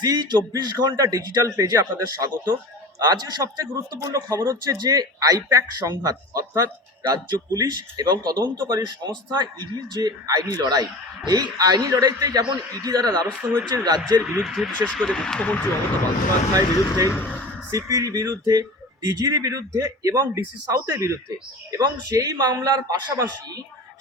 জি 24 ঘন্টা ডিজিটাল পেজে আপনাদের স্বাগত। আজকে সবচেয়ে গুরুত্বপূর্ণ খবর হচ্ছে যে আইপ্যাক সংঘাত অর্থাৎ রাজ্য পুলিশ এবং তদন্তকারী সংস্থা ইডির যে আইনি লড়াই, এই আইনি লড়াইতে যেমন ইডি দ্বারা দ্বারস্থ হয়েছে রাজ্যের বিরুদ্ধে, বিশেষ করে মুখ্যমন্ত্রী মমতা বন্দ্যোপাধ্যায়ের বিরুদ্ধে, সিপির বিরুদ্ধে, ডিজির বিরুদ্ধে এবং ডিসি সাউথের বিরুদ্ধে। এবং সেই মামলার পাশাপাশি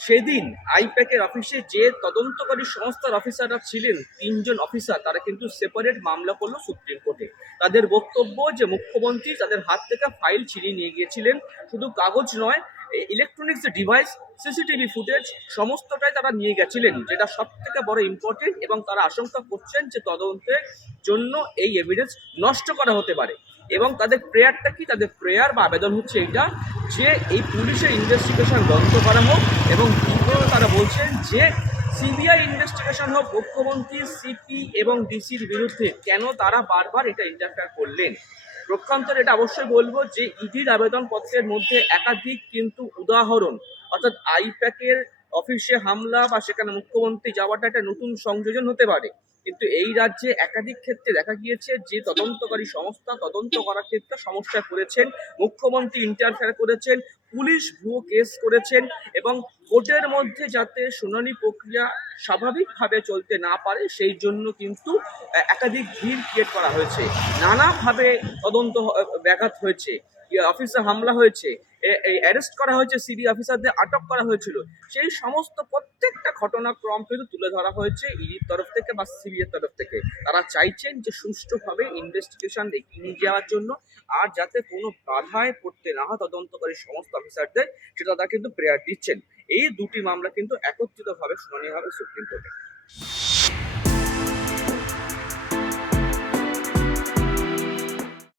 সেদিন আইপ্যাকের অফিসে যে তদন্তকারী সংস্থার অফিসাররা ছিলেন, 3জন অফিসার, তারা কিন্তু সেপারেট মামলা করলো সুপ্রিম কোর্টে। তাদের বক্তব্য যে মুখ্যমন্ত্রী তাদের হাত থেকে ফাইল ছিনিয়ে নিয়ে গিয়েছিলেন, শুধু কাগজ নয়, ইলেকট্রনিক্স যে ডিভাইস, সিসিটিভি ফুটেজ, সমস্তটাই তারা নিয়ে গেছিলেন, যেটা সব থেকে বড় ইম্পর্টেন্ট। এবং তারা আশঙ্কা করছেন যে তদন্তের জন্য এই এভিডেন্স নষ্ট করা হতে পারে। এবং তাদের প্রেয়ারটা কি, তাদের প্রেয়ার বা আবেদন হচ্ছে এইটা যে এই পুলিশের ইনভেস্টিগেশন বন্ধ করা হোক। এবং দ্বিতীয়ত তারা বলছেন যে সিবিআই ইনভেস্টিগেশন হোক। মুখ্যমন্ত্রী, সিপি এবং ডিসির বিরুদ্ধে কেন তারা বারবার এটা ইন্টারফেয়ার করলেন। প্রক্ষান্তরে এটা অবশ্যই বলবো যে ইডির আবেদনপত্রের মধ্যে একাধিক কিন্তু উদাহরণ, অর্থাৎ আইপ্যাকের অফিসে হামলা বা সেখানে মুখ্যমন্ত্রী যাওয়াটা একটা নতুন সংযোজন হতে পারে, কিন্তু এই রাজ্যে একাধিক ক্ষেত্রে দেখা গিয়েছে যে তদন্তকারী সংস্থা তদন্ত করার ক্ষেত্রে সমস্যায় পড়েছেন, মুখ্যমন্ত্রী ইন্টারফেয়ার করেছেন, পুলিশ ভুয়ো কেস করেছেন। এবং কোর্টের মধ্যে যাতে শুনানি প্রক্রিয়া স্বাভাবিকভাবে চলতে না পারে সেই জন্য কিন্তু একাধিক ভিড় ক্রিয়েট করা হয়েছে, নানাভাবে তদন্ত ব্যাঘাত হয়েছে, অফিসে হামলা হয়েছে, অ্যারেস্ট করা হয়েছে, সিবি অফিসারদের আটক করা হয়েছিল। সেই সমস্ত প্রত্যেকটা ঘটনাক্রম কিন্তু তুলে ধরা হয়েছে ইডির তরফ থেকে বা সিবিআইয়ের তরফ থেকে। তারা চাইছেন যে সুষ্ঠুভাবে ইনভেস্টিগেশন এগিয়ে নিয়ে যাওয়ার জন্য, আর যাতে কোনো বাধায় পড়তে না হয় তদন্তকারী সমস্ত অফিসারদের, সেটা তারা কিন্তু প্রেয়ার দিচ্ছেন। এই দুটি মামলা কিন্তু একত্রিতভাবে শুনানি হবে সুপ্রিম কোর্টে।